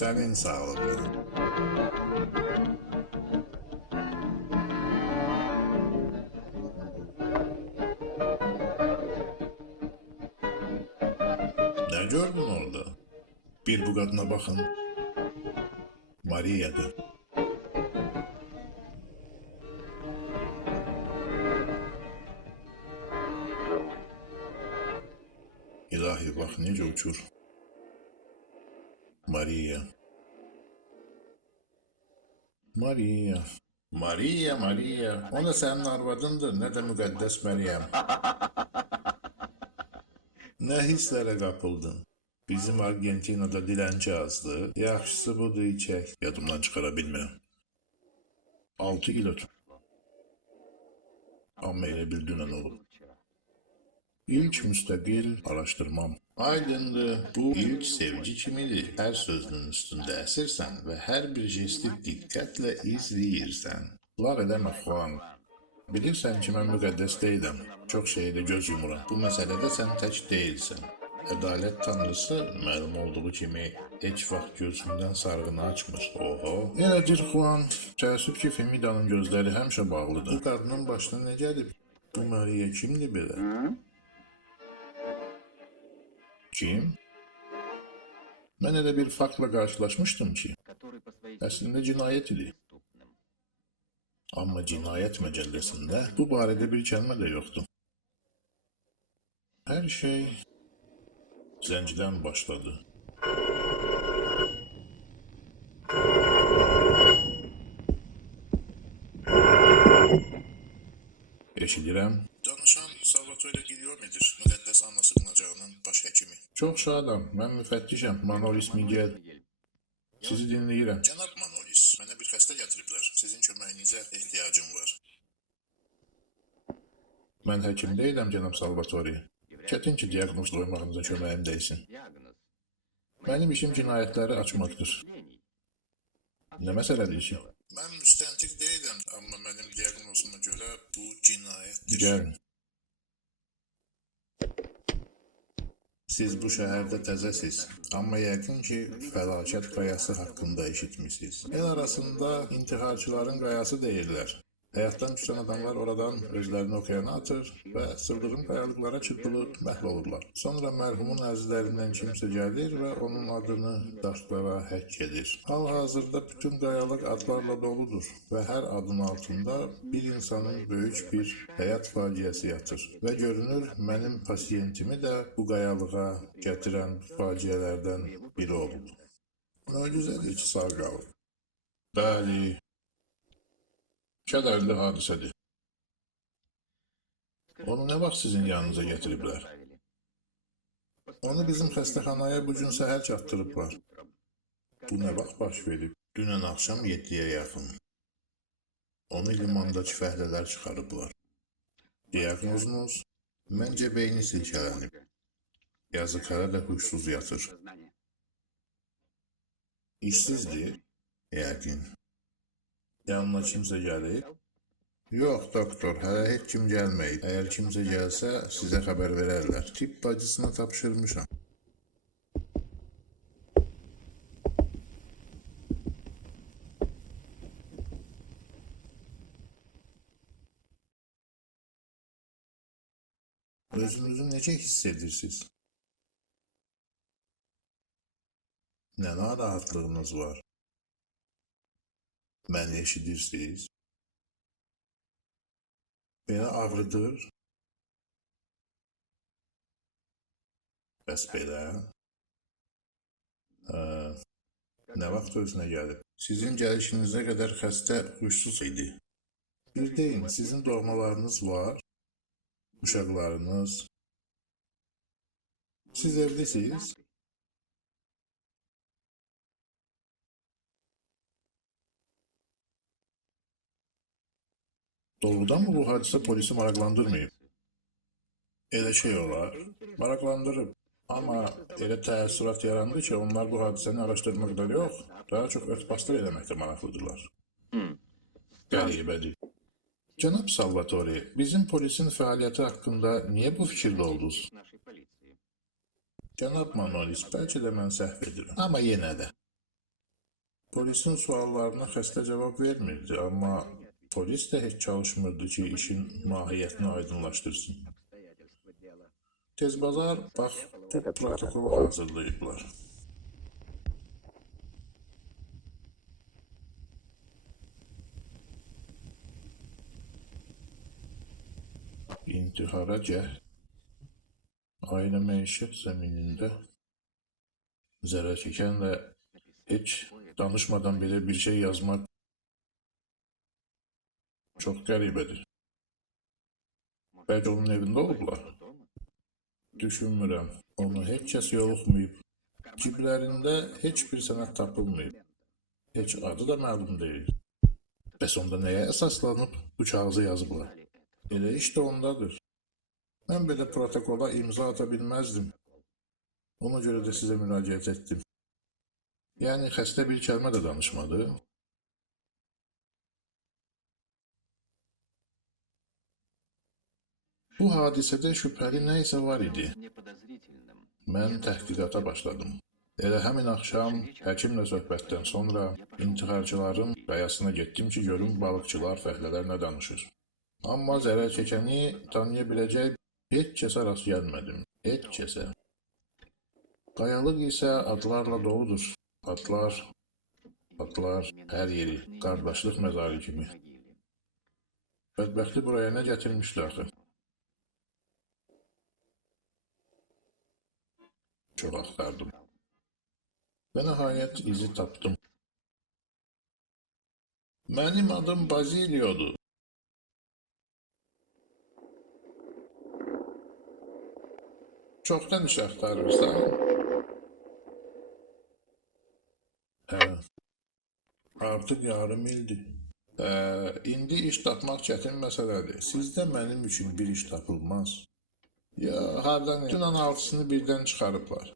Senin sağlığına. Ne gördün orada? Bir bu kadına bakın. Maria'dı. İlahi bak nece uçur. Maria. Maria. Maria, Maria. O da senin arvadındır. Ne de müqəddəs Meryem. Ne hislere kapıldın? Bizim Argentina'da dilenci azdı. Yaxşısı budur içək. Yadımdan çıxara bilmirəm. 6 kilo tut. Amma elə bir dünən olub. İlk müstəqil araştırmam. Aydındır, bu ilk sevgi kimidir. Hər sözünün üstündə əsirsən və hər bir jesti diqqətlə izləyirsən. Lağ eləmə Xuan. Bilirsən ki, mən müqəddəs deyiləm. Çox şeydə göz yumuram. Bu məsələdə sən tək deyilsən. Ədalət tanrısı məlum olduğu kimi heç vaxt gözündən sarğını açmır. Oho. Elədir Xuan. Təəssüf ki, Femidanın gözləri həmişə bağlıdır. Bu qadının başına nə gəlib? Bu Maria kimdir belə? Kim? Mən elə bir faktla qarşılaşmışdım ki, əslində cinayət idi. Amma cinayət məcəlləsində bu barədə bir kəlmə də yoxdur. Hər şey zəncidən başladı. Eşidirəm. Danışan Salvatore Guillaume'dir, müqəddəs Anna sığınacağının baş həkimi. Çox şadam, mən müfəttişəm, Manolis Miguel. Sizi dinləyirəm. Cənab Manolis, mənə bir xəstə gətiriblər. Sizin köməyinizə ehtiyacım var. Mən həkim deyiləm, cənab Salvatore. Çətin ki, diaqnoz qoymağınıza köməyim dəysin. Mənim işim cinayətləri açmaqdır. Nə məsələdir ki? Mən müstəntiq deyiləm, amma mənim diaqnozuma görə bu cinayətdir. Gəlin. Siz bu şəhərdə təzəsiz, amma yəqin ki, fəlakət qayası haqqında eşitmişsiniz. El arasında intiharçıların qayası deyirlər. Həyatdan küsən adamlar oradan özlərini okeana atır və sıldırım qayalıqlara çırpılıb məhv olurlar. Sonra mərhumun əzizlərindən kimsə gəlir və onun adını daşlara həkk edir. Hal-hazırda bütün qayalıq adlarla doludur və hər adın altında bir insanın böyük bir həyat faciəsi yatır. Və görünür, mənim pasiyentimi də bu qayalığa gətirən faciələrdən biri olub. Möcüzədir ki, sağ qalıb. Bəli. Kədərli hadisədir. Onu nə vaxt sizin yanınıza gətiriblər? Onu bizim xəstəxanaya bugün səhər çatdırıblar. Bu nə vaxt baş verib? Dünən axşam 7-yə yaxın. Onu limandakı fəhlələr çıxarıblar. Diaqnozunuz? Məncə beyni silkələnib. Yazıq hələ də huşsuz yatır. İşsizdir? Yəqin. Yanına kimsə gəlib? Yox, doktor, hələ heç kim gəlməyib. Əgər kimsə gəlsə, sizə xəbər verərlər. Tibb bacısına tapşırmışam. Özünüzü necə hiss edirsiniz? Nə narahatlığınız var? Məni eşidirsiniz? Belə ağrıdır? Bəs belə? Nə vaxt özünə gəlib? Sizin gəlişinizə qədər xəstə huysuz idi. Bir deyin, sizin doğmalarınız var? Uşaqlarınız? Siz evlisiniz? Doğrudan mı bu hadisə polisi maraqlandırmayıb? Elə şey olar, maraqlandırıb. Amma elə təəssürat yarandı ki, onlar bu hadisəni araşdırmaqda yox, daha çox örtbasdır eləməkdə maraqlıdırlar. Qəribədir. Cənab Salvatore, bizim polisin fəaliyyəti haqqında niyə bu fikirdə oldunuz? Cənab Manolis, bəlkə də mən səhv edirəm. Amma yenə də. Polisin suallarına xəstə cavab vermirdi, amma polis də heç çalışmırdı ki, işin mahiyyətini aydınlaşdırsın. Tezbazar, bax, bu protokolu hazırlayıblar. İntihara cəhd, ailə məişət zəminində zərər çəkənlə heç danışmadan belə bir şey yazmaq çox qəribədir. Bəlkə onun evində olublar? Düşünmürəm, onu heç kəs yoluxmayıb. Ciblərində heç bir sənət tapılmayıb. Heç adı da məlum deyil. Bəs onda nəyə əsaslanıb bu kağızı yazıblar? Elə iş də ondadır. Mən belə protokola imza ata bilməzdim. Ona görə də sizə müraciət etdim. Yəni xəstə bir kəlmə də danışmadı. Bu hadisədə şübhəli nə isə var idi. Mən təhqiqata başladım. Elə həmin axşam həkimlə söhbətdən sonra intiharçıların qayasına getdim ki, görüm balıqçılar fəhlələr nə danışır. Amma zərər çəkəni tanıya biləcək heç kəsə rast gəlmədim. Heç kəsə. Qayalıq isə adlarla doludur. Adlar hər yeri, qardaşlıq məzarı kimi. Bədbəxti buraya nə gətirmişdi axı? Çox axtardım. Və nəhayət izi tapdım. Mənim adım Bazilio'dur. Çoxdan iş axtarırsan? Artıq yarım ildir. İndi iş tapmaq çətin məsələdir. Sizdə mənim üçün bir iş tapılmaz. Ya, hardan dünən altısını birdən çıxarıblar.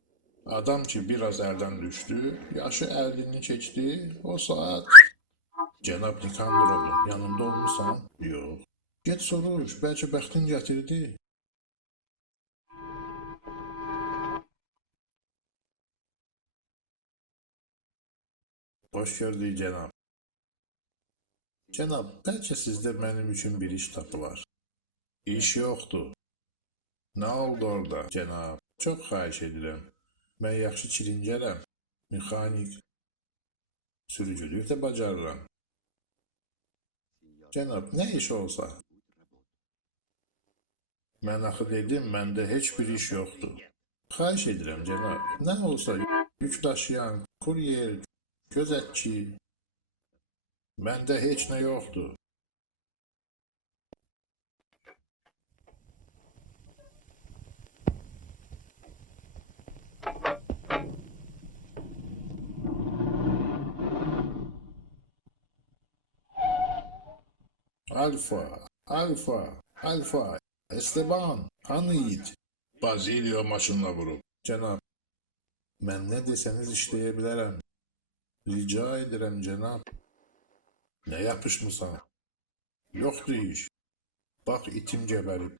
Adam ki, biraz əldən düşdü, yaşı 50'ni keçdi, o saat... Cənab Nikandrovu, yanımda olmuşsan? Yox. Get soruş, bəlkə bəxtin gətirdi. Hoş gördük cənab. Cənab, bəlkə sizdə mənim üçün bir iş tapılar. İş yoxdur. Nə oldu orada, cənab? Çox xahiş edirəm. Mən yaxşı çirincərəm, mexanik, sürücülük də bacarıram. Cənab, nə iş olsa? Mən axı dedim, məndə heç bir iş yoxdur. Xahiş edirəm, cənab. Nə olsa, yük daşıyan, kuryer, gözətçi. Məndə heç nə yoxdur. Alfa, Esteban, hanı it? Bazilio maşınla vurub. Cənab, mən nə desəniz işləyə bilərəm. Rica edirəm, cənab. Nə yapışmısan? Yoxdur iş. Bax itim gəbərib.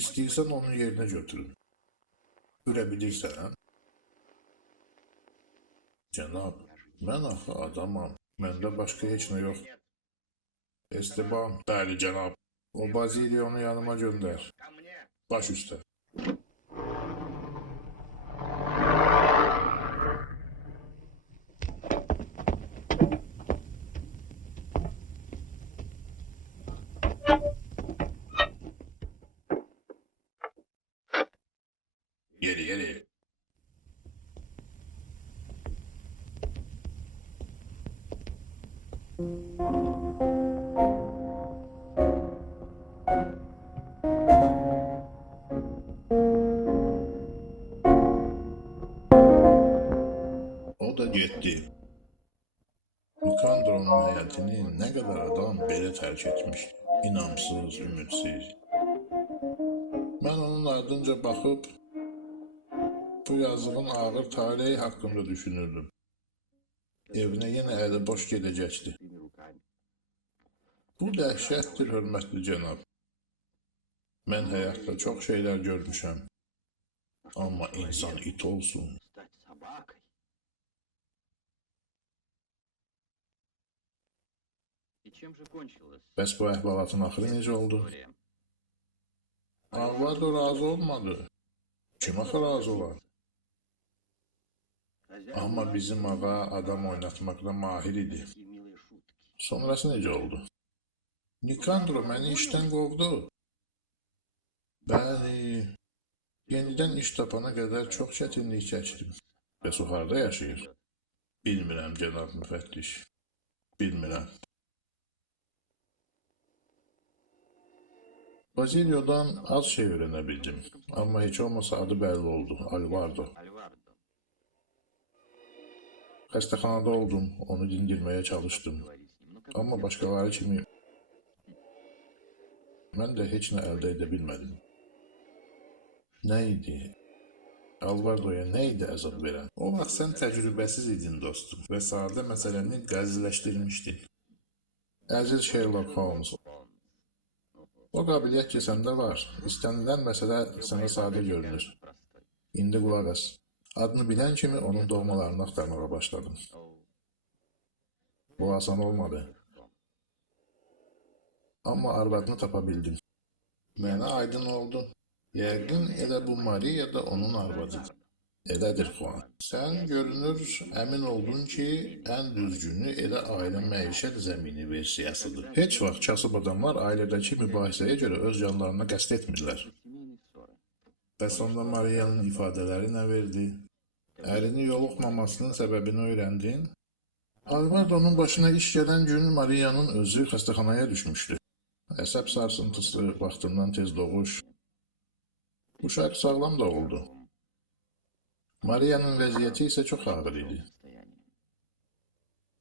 İstəyirsən onun yerinə götürün. Ülə bilirsən? Cənab, mən axı adamam. Məndə başqa heç nə yox. Esteban, bəli cənab. O Bazilionu yanıma göndər. Baş üstə. Yeri. O da getdi. Nikandronun həyatını nə qədər adam belə tərk etmişdi. İnamsız, ümidsiz. Mən onun ardınca baxıb bu yazığın ağır taleyi haqqında düşünürdüm. Evinə yenə əli boş gedəcəkdi. Bu dəhşətdir, hörmətli cənab. Mən həyatda çox şeylər görmüşəm. Amma insan it olsun. Bəs bu əhvalatın axırı necə oldu? Alvaro razı olmadı. Kim axı razı olar? Amma bizim ağa adam oynatmaqda mahir idi. Sonrası necə oldu? Nikandro məni işdən qovdu. Bəli, yenidən iş tapana qədər çox çətinlik çəkdim. Bəs o harda yaşayır? Bilmirəm, cənab müfəttiş. Bilmirəm. Bazilio'dan az şey öyrənə bildim. Amma heç olmasa adı bəlli oldu. Alvaro. Xəstəxanada oldum, onu dindirməyə çalışdım. Amma başqaları kimi mən də heç nə əldə edə bilmədim. Nə idi? Alvaro'ya nə idi əzab verən? O vaxt sən təcrübəsiz idin dostum və sadə məsələni qəzləşdirmişdin. Əziz Sherlock Holmes, o qabiliyyət ki səndə var. İstənilən məsələ sənə sadə görünür. İndi qulaq as. Adını bilən kimi onun doğmalarını axtarmağa başladım. Bu asan olmadı. Amma arvadını tapa bildim. Mənə aydın oldu. Yəqin elə bu Maria da onun arvadıdır. Elədir Juan. Sən görünür əmin oldun ki, ən düzgünü elə ailə məişət zəmini versiyasıdır. Heç vaxt kasıb adamlar ailədəki mübahisəyə görə öz canlarına qəsd etmirlər. Bəs onda Maria'nın ifadələri nə verdi? Ərini yoluxmamasının səbəbini öyrəndin? Alvaro'nun başına iş gələn gün Maria'nın özü xəstəxanaya düşmüşdü. Əsəb sarsıntısı, vaxtından tez doğuş. Uşaq sağlam da oldu. Maria'nın vəziyyəti isə çox ağır idi.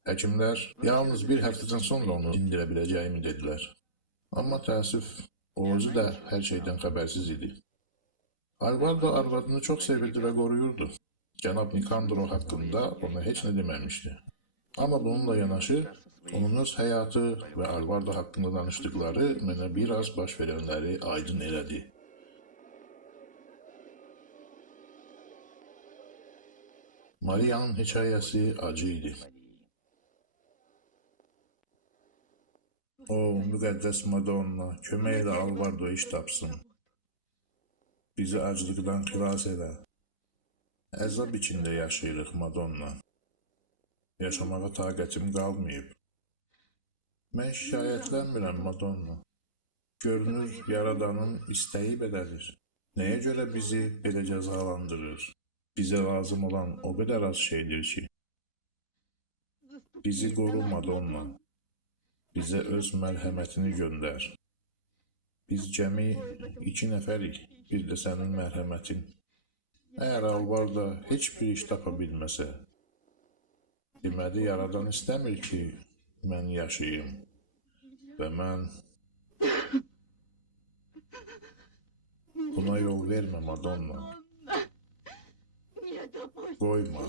Həkimlər yalnız bir həftədən sonra onu dindirə biləcəyimi dedilər. Amma təəssüf, o özü də hər şeydən xəbərsiz idi. Alvaro arvadını çox sevirdi və qoruyurdu. Cənab Nikandro haqqında ona heç nə deməmişdi. Amma bununla yanaşı, onun öz həyatı və Alvaro haqqında danışdıqları mənə biraz baş verənləri aydın elədi. Maria'nın hekayəsi acı idi. O, müqəddəs Madonna, kömək elə Alvaro iş tapsın. Bizi aclıqdan xilas elə. Əzab içində yaşayırıq, Madonna. Yaşamağa taqətim qalmayıb. Mən şikayətlənmirəm, Madonna. Görünür, Yaradanın istəyi belədir. Nəyə görə bizi belə cəzalandırır? Bizə lazım olan o qədər az şeydir ki. Bizi qoru, Madonna. Bizə öz mərhəmətini göndər. Biz cəmi 2 nəfərik, bir də sənin mərhəmətin. Əgər Alvaro heç bir iş tapa bilməsə, deməli Yaradan istəmir ki, mən yaşayım və mən buna yol vermə, Madonna. Qoyma.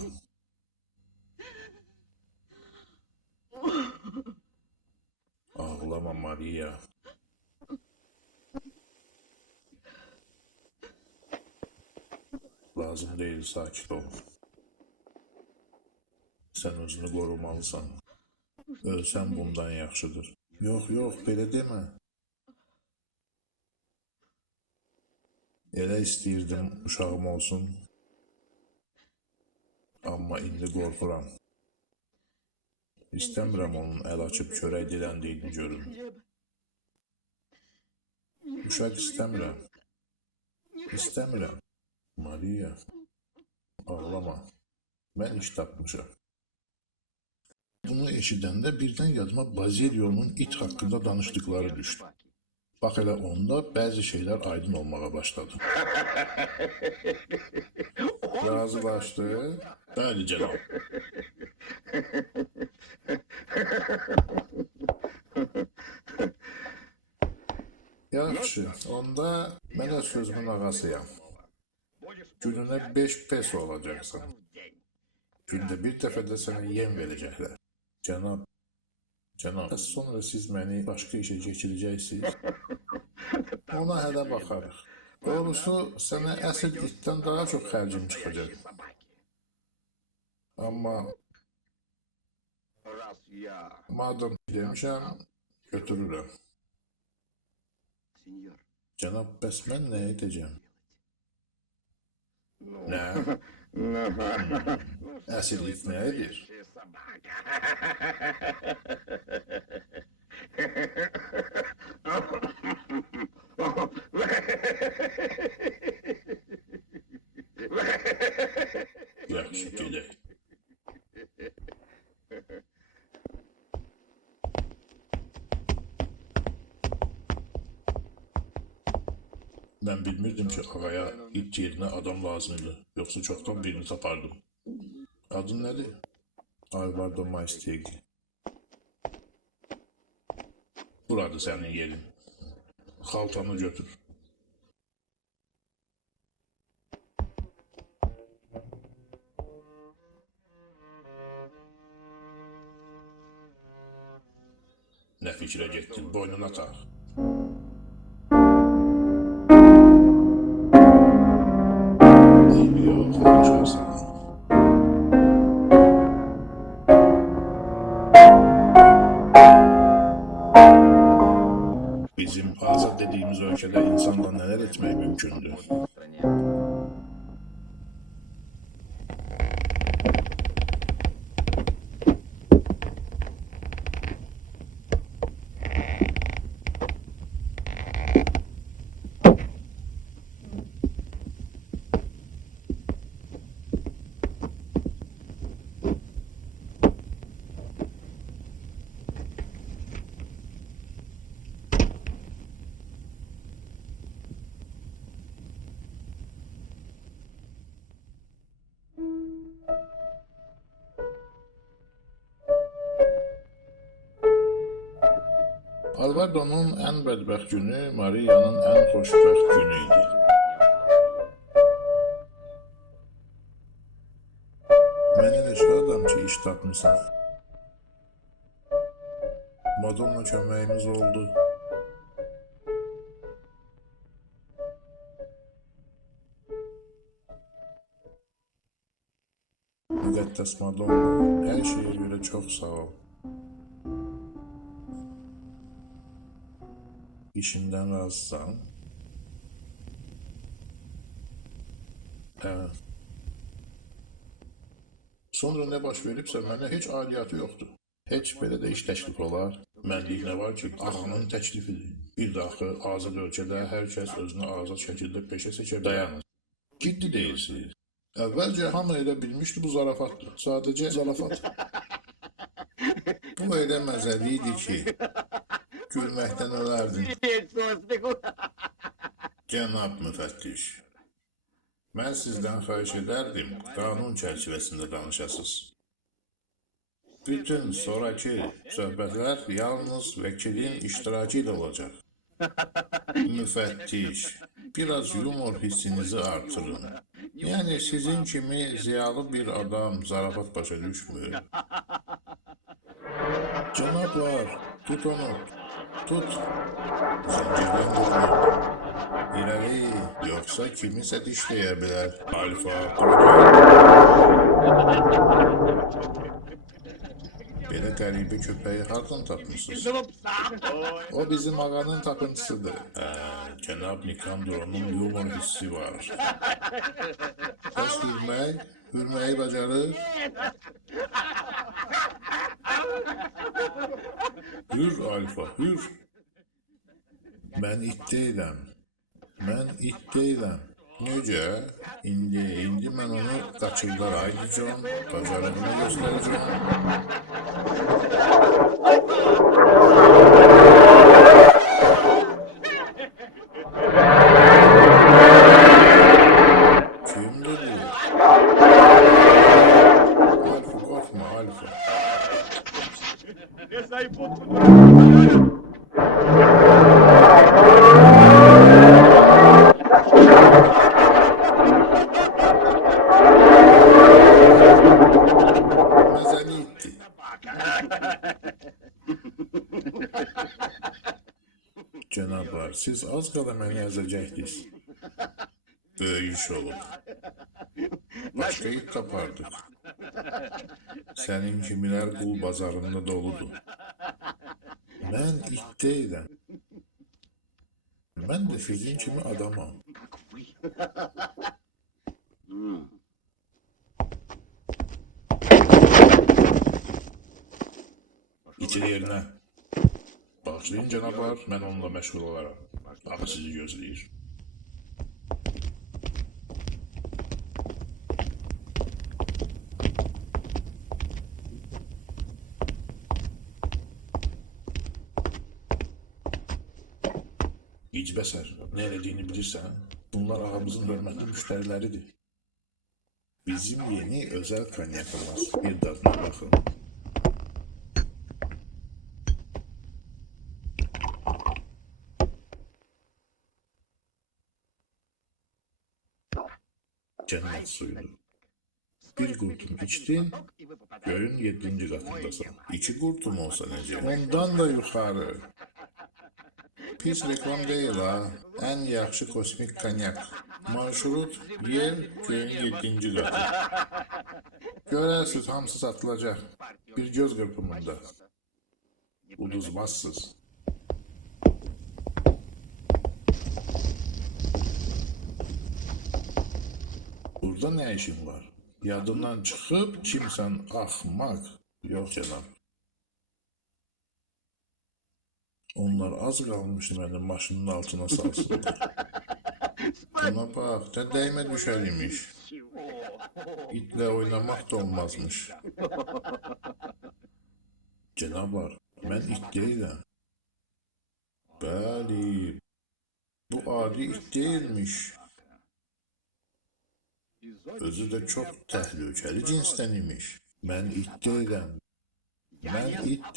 Ağlama Maria. Lazım değil, sakit ol. Sen özünü qorumalısan. Ölsən bundan yaxşıdır. Yox, yox, belə demə. Elə istəyirdim uşağım olsun. Amma indi qorxuram. İstəmirəm onun əl açıb çörək diləndiyini görüm. Uşaq istəmirəm. İstəmirəm. Maria, ağlama. Mən iş tapmışam. Bunu eşidəndə birdən yadıma Bazilyo'nun it haqqında danışdıkları düşdü. Bax elə onda bəzi şeylər aydın olmağa başladı. Razılaşdı. Bəli, cənab. Yaxşı, onda mən öz sözümün ağasıyam. Gününə 5 peso olacaqsan. Gündə bir dəfə də sənə yem verəcəklər. Cənab, sonra siz məni başqa işə keçirəcəksiniz. Ona hələ baxarıq. Doğrusu, sənə əsl itdən daha çox xərcim çıxacaq. Amma madem demişəm, götürürəm. Cənab, bəs mən nə edəcəm? Nə? Əsl it nə edir? Yaxşı, gedək. Ben bilmirdim ki ağaya it yerine adam lazımdı. Yoksa çoktan birini tapardım. Adın nedir? Alvaro Maestegi. Burada senin yerin. Xaltanı götür. Ne fikre gettin? Boynuna tak. Bizim azad dediğimiz ülkede insanla neler etmek mümkündü? Alvaro'nun en bədbəxt günü Maria'nın en xoşbəxt günü idi. Mən elə şadam ki, iş tapmışsan. Madonna köməyimiz oldu. Müqəddəs Madonna, hər şeyə görə çox sağ ol. İşinden razısan? Evet. Sonra ne baş veribsə mənə heç aidiyyatı yoxdur. Heç belə də iş təklif olar. Mənlik nə var ki, ağanın təklifidir. Bir də axı azad ölkədə hər kəs özünü azad şəkildə peşə seçə dayanır. Ciddi deyilsiniz. Əvvəlcə hamı elə bilmişdi bu zarafatdır. Sadəcə zarafat. Bu elə məzəli idi ki, gülməkdən ölərdin. Cənab müfəttiş, mən sizdən xahiş edərdim, qanun çərçivəsində danışasınız. Bütün sonraki söhbətlər yalnız vəkilin iştirakı ilə olacaq. Müfəttiş, biraz yumor hissinizi artırın. Yəni sizin kimi ziyalı bir adam zarafat başa düşmür. Cənablar, tut onu. Tut. Zincirden vurma. İleri. Yoksa kimisə dişleyebilir. Alfa Belə qəribə köpəyi hardan tapmışsınız? O bizim ağanın tapıntısıdır. Cənab Nikandronun yumor hissi var. Bəs hürməyi bacarır. Hür Alfa, hür. Mən it deyiləm. Necə? İndi mən onu qaçırlar aylayacağım, bacarığını göstərəcəm. Kimdir bu? Alfa, korkma Alfa. Mezaniyetti. Cənablar, siz az qala məni əzəcəkdiniz. Böyük iş olub. Başqa it tapardıq. Sənin kimilər qul bazarında doludur. Mən it deyiləm. Mən də sizin kimi adamam. İçin yerinə. Bağışlayın cənablar, mən onunla məşğul olaram. Ağa sizi gözləyir. İcbəsər, nə elədiyini bilirsən? Bunlar ağamızın hörmətli müştəriləridir. Bizim yeni özel kanyakımız. Bir dadına baxın. Cennet suyudur. Bir kurtum içtin, göğün 7. katındasın. 2 kurtum olsa nece? Ondan da yukarı. Pis reklam değil ha. En yaxşı kosmik konyak. Marşrut yer göğün 7. katı. Görərsiniz hamısı satılacak. Bir göz qırpımında. Uduzmazsınız. Burada ne işin var? Yadından çıkıp kimsen ahmak. Yok canım. Onlar az kalmış benim maşının altına salsınlar. Buna bak, ne değme düşeriymiş. İtle oynamak da olmazmış. Canavar, ben it değilim. Bəli, bu adi it değilmiş. Özü de çok təhlükəli cinsdən imiş. Mən it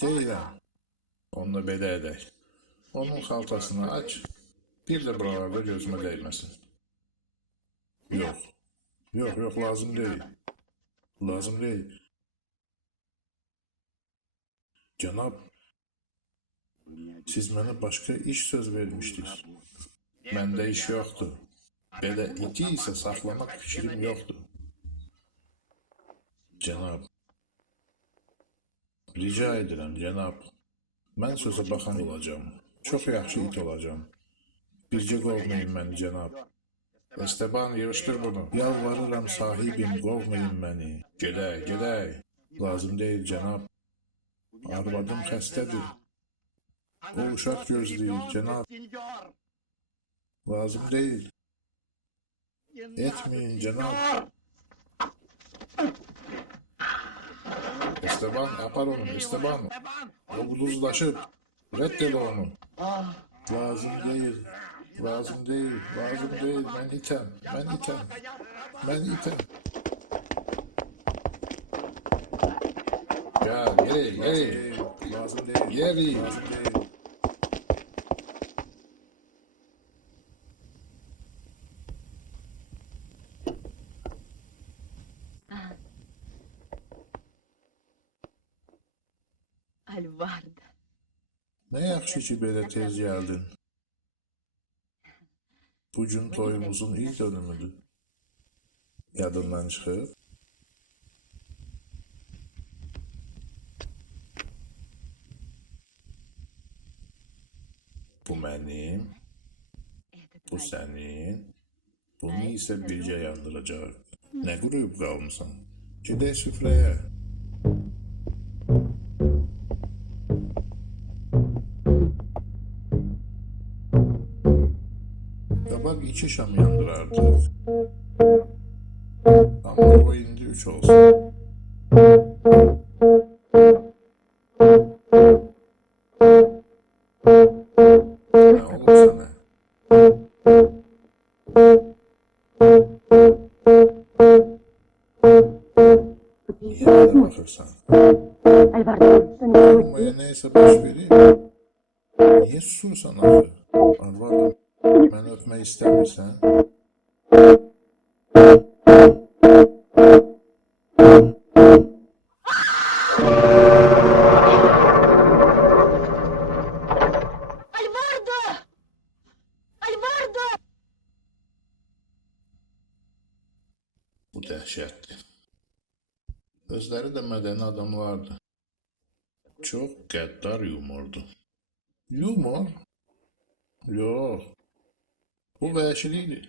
deyiləm. Onunla belə edək. Onun xaltasını aç, bir de buralarda gözüme değməsin. Yok, lazım değil. Cənab, siz mənə başka iş söz vermişdiniz. Məndə iş yoktu. Belə iti ise saklamak fikrim yoktu. Cənab, rica edirəm cənab. Mən sözə baxan olacağım. Çox yaxşı it olacağım. Bircə qovmayın məni cənab. Esteban, yığışdır bunu. Yalvarıram sahibim, qovmayın məni. Gedək. Lazım deyil cənab. Arvadım xəstədir. O uşaq gözləyir cənab. Lazım deyil. Etmeyin cənab. Esteban, apar onu, Esteban. O buduzlaşıb. Reddel onu. Lazım değil. Ben item. Gel, geri. Lazım değil. Geri. الوردة Nə yaxşı ki, belə tez gəldin. Bugün toyumuzun ilk dönümüdür. Yadından çıxıb. Bu mənim, bu sənin, bunu isə bircə yandıracaq. Nə quruyub qalmısan? Gedək süfrəyə. Qabaq 2 şam yandırardıq. Amma o indi 3 olsun. Nə olub sənə? Niyə belə baxırsan? Olmaya neysə baş verib. Niyə susursan axı? Arvadım, məni öpmək istəmirsən? Alvardo! Alvardo! Bu dəhşətdir. Özləri də mədəni adamlardı. Çox qəddar yumordu. Yumor? Yox. Bu vəhşilikdir.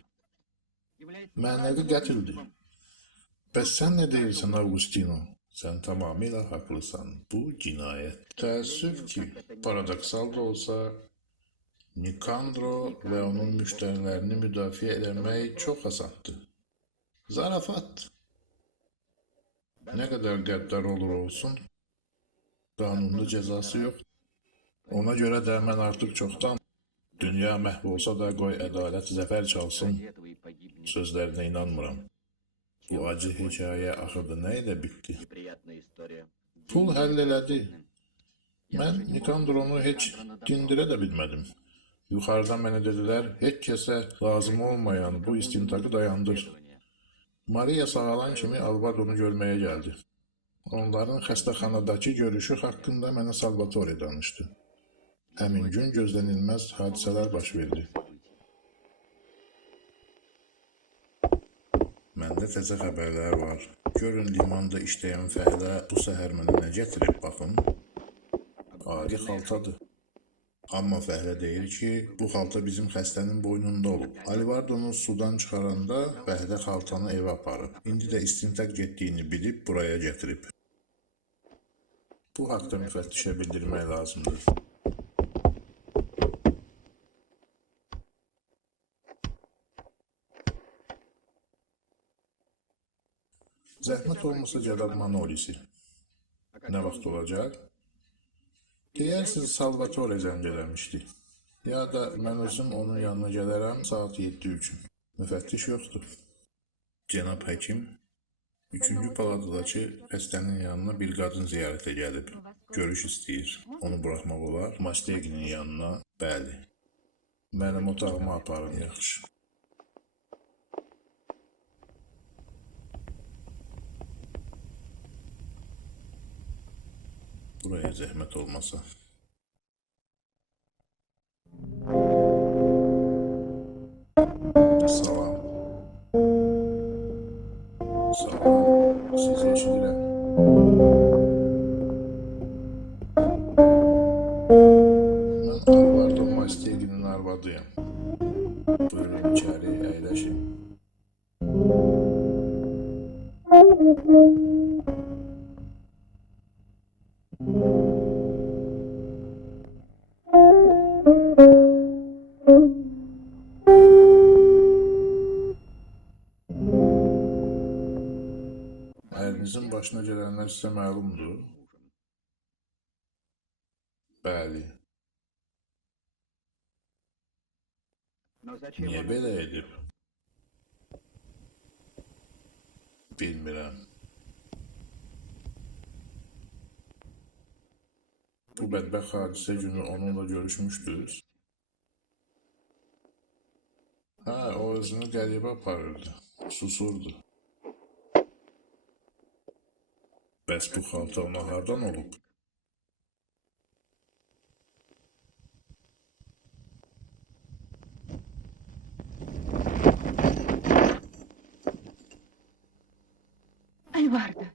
Mənəvi qətildir. Bəs sən nə deyirsən, Augustino? Sən tamamilə haqlısan. Bu cinayət. Təəssüf ki, paradoksal da olsa, Nikandro və onun müştərilərini müdafiə etmək çox asandır. Zarafat. Nə qədər qəddar olur olsun, qanunda cəzası yox. Ona görə də mən artıq çoxdan dünya məhv olsa da qoy ədalət zəfər çalsın sözlərinə inanmıram. Bu acı hekayə axırda nə ilə bitdi? Pul həll elədi. Mən Nikandronu heç dindirə də bilmədim. Yuxarıdan mənə dedilər, heç kəsə lazım olmayan bu istintaqı dayandır. Maria sağalan kimi Alvardonu görməyə gəldi. Onların xəstəxanadakı görüşü haqqında mənə Salvatore danışdı. Həmin gün gözlənilməz hadisələr baş verdi. Məndə təzə xəbərlər var. Görün limanda işləyən fəhlə bu səhər mənə nə gətirib baxın. Adi xaltadır. Amma fəhlə deyir ki, bu xalta bizim xəstənin boynunda olub. Alvardonu sudan çıxaranda fəhlə xaltanı evə aparıb. İndi də istintaq getdiyini bilib buraya gətirib. Bu haqda müfəttişə bildirmək lazımdır. Zəhmət olmasa cənab Manolisi. Nə vaxt olacaq? Deyərsiniz Salvatore zəng eləmişdi. Ya da mən özüm onun yanına gələrəm saat 7 üçün. Müfəttiş yoxdur. Cənab həkim, 3-cü palatadakı xəstənin yanına bir qadın ziyarətə gəlib. Görüş istəyir. Onu buraxmaq olar. Masteginin yanına, bəli. Mənim otağıma aparın, yaxşı. Buraya zəhmət olmasa. Salam. Salam. Sizi eşidirəm. Mən Alvardo Masteginin arvadıyam. Buyurun içəri, əyləşin. Ərinizin başına gələnlər sizə məlumdur? Bəli. Niyə belə edib? Bilmirəm. Bu bədbəxt hadisə günü onunla görüşmüşdünüz? Hə, o özünü qəribə aparırdı, susurdu. Bəs bu xalta ona hardan olub? Alvardo.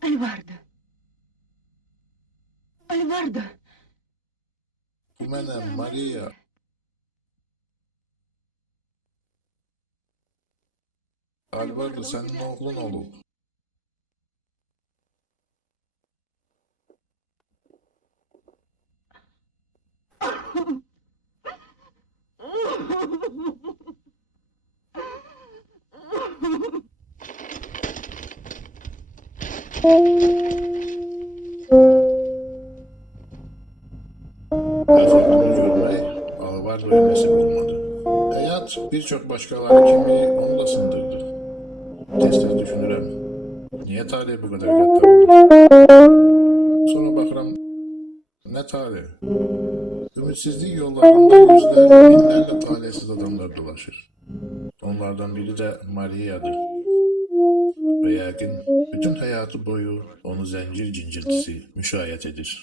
Alvardo. Alvardo. Bu mənəm, Maria. Alvardo sənin oğlun olub. Öz oğlunu görmək Alvardoya nəsib olmadı. Həyat bir çox başqaları kimi onu da sındırdı. Tez-tez düşünürəm, niyə talih bu qədər qəddar olur? Sonra baxıram, nə talih? Ümidsizlik yollarında minlərlə talihsiz adamlar dolaşır. Onlardan biri də Maria'dır. Və yəqin bütün həyatı boyu onu zəncir cinciltisi müşayiət edir.